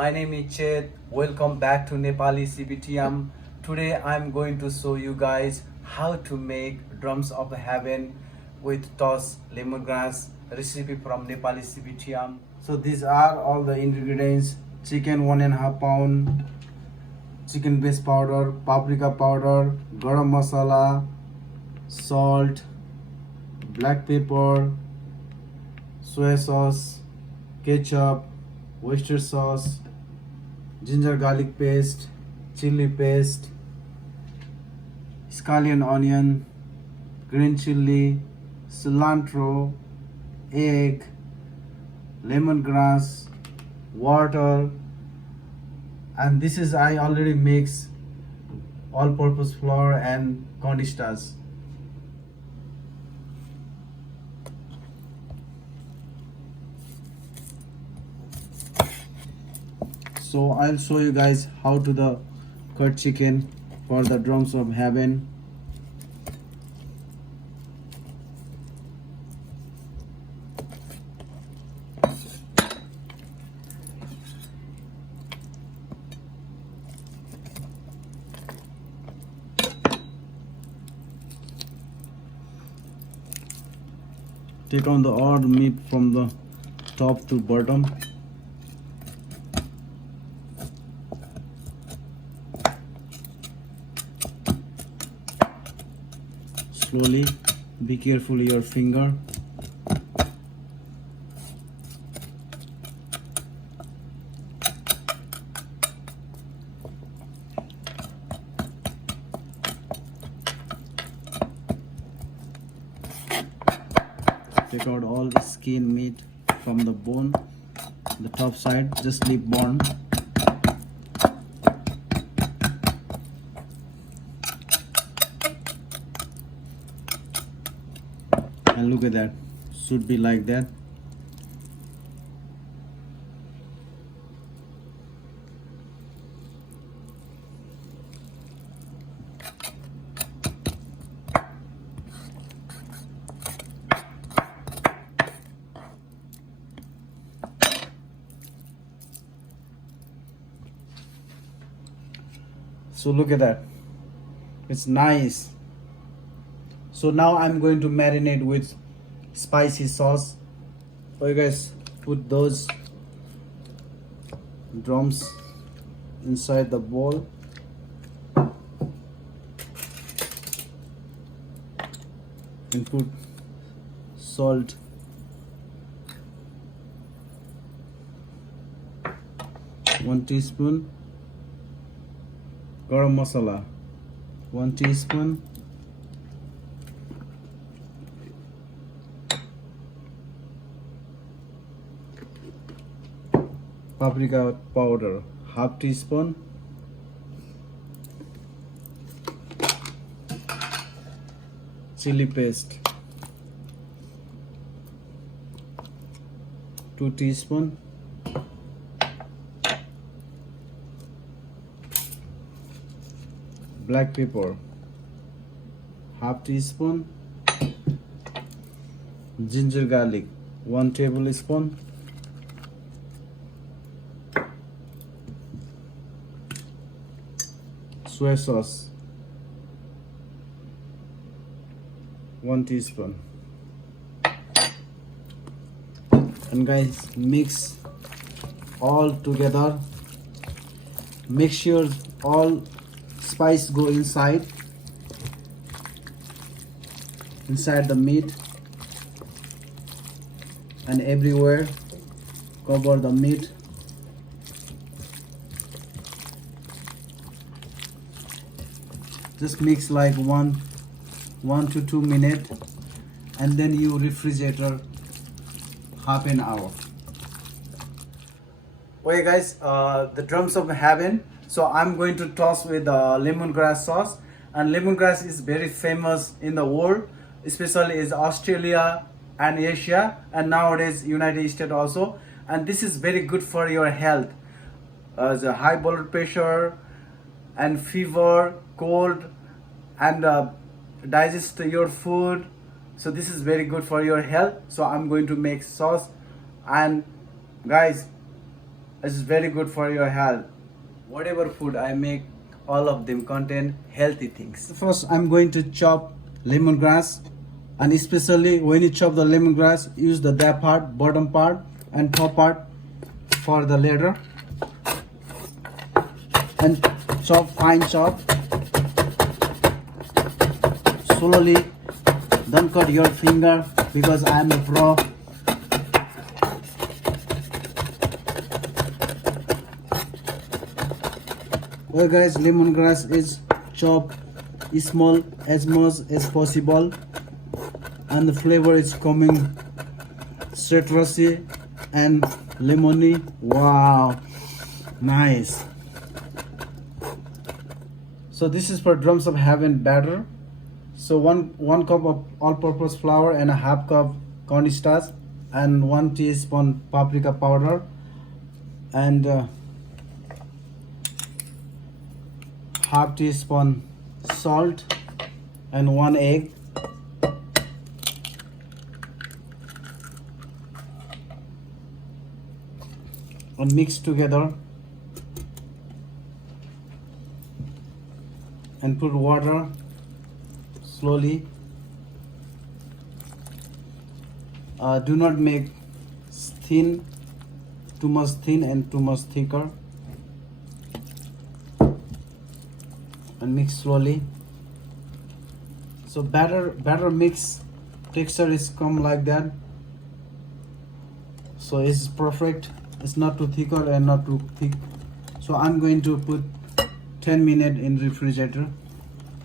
My name is Chet. Welcome back to Nepali CBTM. Today I'm going to show you guys how to make drums of heaven with toss lemongrass recipe from Nepali CBTM. So these are all the ingredients: chicken 1.5 pound, chicken base powder, paprika powder, garam masala, salt, black pepper, soya sauce, ketchup, oyster sauce, ginger garlic paste, chili paste, scallion onion, green chili, cilantro, egg, lemongrass, water, and this is I already mix all-purpose flour and cornstarch. So I'll show you guys how to the cut chicken for the drums of heaven. Take on all the meat from the top to bottom. Slowly, be careful your finger. Take out all the skin meat from the bone, the top side, just leave bone. And look at that, should be like that. So look at that, it's nice. So now I'm going to marinate with spicy sauce. So you guys put those drums inside the bowl. And put salt, one teaspoon, garam masala, 1 teaspoon, paprika powder, half teaspoon, chili paste, 2 teaspoon, black pepper, half teaspoon, ginger garlic, 1 tablespoon, soya sauce, 1 teaspoon. And guys, mix all together. Make sure all spice go inside the meat and everywhere. Cover the meat. Just mix like 1 to 2 minutes, and then you refrigerator half an hour. Okay guys, the drums of heaven. So I'm going to toss with lemongrass sauce, and lemongrass is very famous in the world, especially is Australia and Asia, and nowadays United States also. And this is very good for your health, the high blood pressure and fever, cold, and digest your food. So this is very good for your health. So I'm going to make sauce, and guys, It's very good for your health. Whatever food I make, all of them contain healthy things. First, I'm going to chop lemongrass, and especially when you chop the lemongrass, use the that part, bottom part, and top part for the later, and chop fine chop. Slowly, don't cut your finger because I am a pro. Well guys, lemongrass is chopped small as much as possible, and the flavor is coming citrusy and lemony. Wow, nice. So this is for drums of heaven batter. So one cup of all-purpose flour and a half cup cornstarch and 1 teaspoon paprika powder and half teaspoon salt and 1 egg. And mix together and put water slowly. Do not make thin, too much thin and too much thicker, and mix slowly. So batter mix texture is come like that. So it's perfect. It's not too thicker and not too thick. So I'm going to put 10 minutes in refrigerator.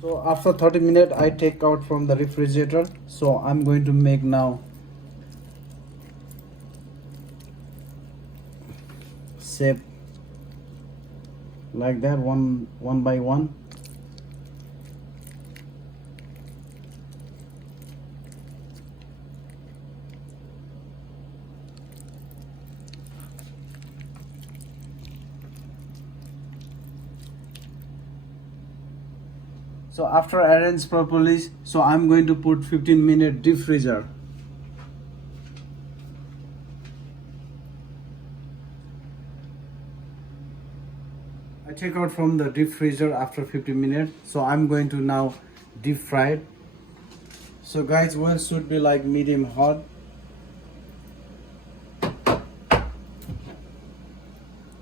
So after 30 minutes I take out from the refrigerator. So I'm going to make now shape like that, one by one. So after arrange properly, so I'm going to put 15-minute deep freezer. I take out from the deep freezer after 15 minutes. So I'm going to now deep fry it. So guys, oil should be like medium hot.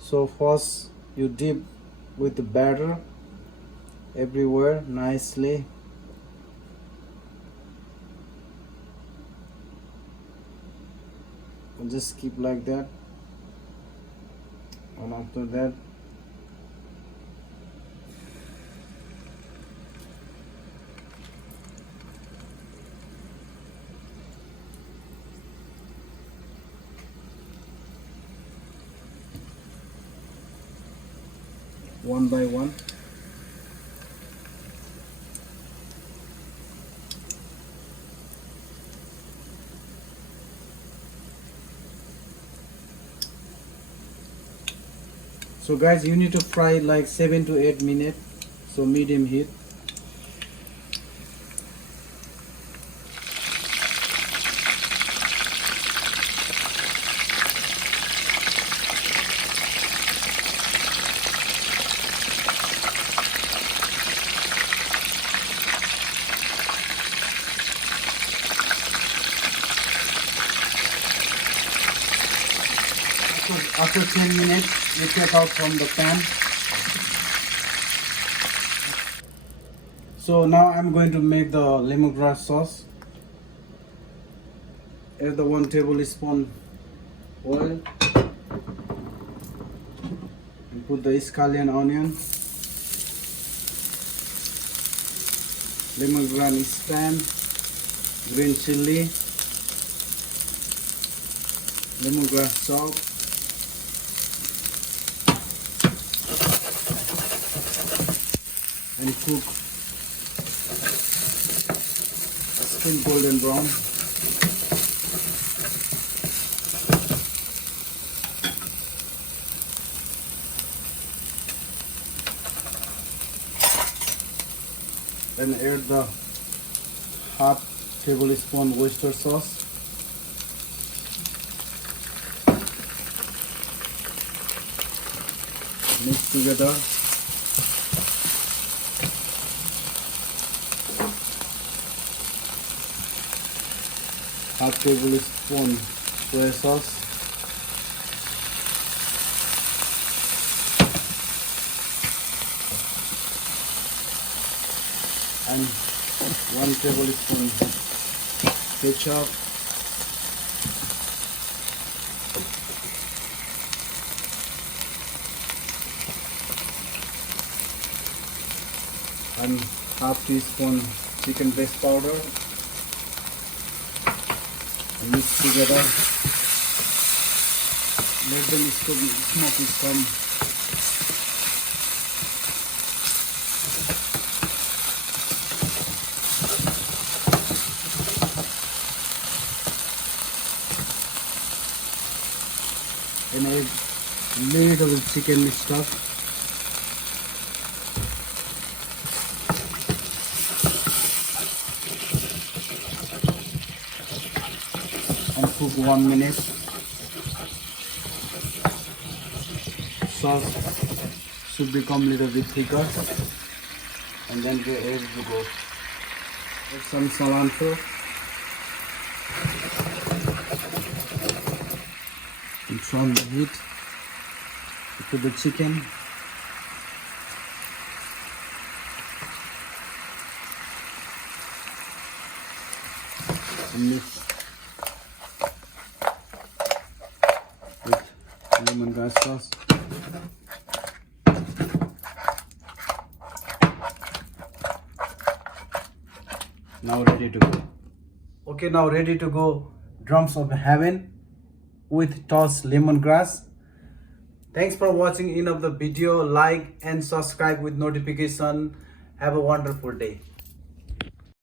So first you dip with the batter everywhere nicely. And just keep like that. And after that, one by one. So guys, you need to fry like 7 to 8 minutes, so medium heat. After 10 minutes, you take out from the pan. So now I'm going to make the lemongrass sauce. Add the 1 tablespoon oil and put the scallion onion, lemongrass stem, green chili, lemongrass sauce, and cook till golden brown. Then add the half tablespoon oyster sauce. Mix together. Half tablespoon soya sauce. And 1 tablespoon ketchup. And half teaspoon chicken paste powder. And mix together. Let them smoky come. And add little chicken stuff. And cook 1 minute. Sauce should become little bit thicker, and then we are ready to go. Add some cilantro and from the heat to the chicken. And mix with lemongrass sauce. Now ready to go. Okay, now ready to go. Drums of heaven with tossed lemongrass. Thanks for watching. End of the video. Like and subscribe with notification. Have a wonderful day.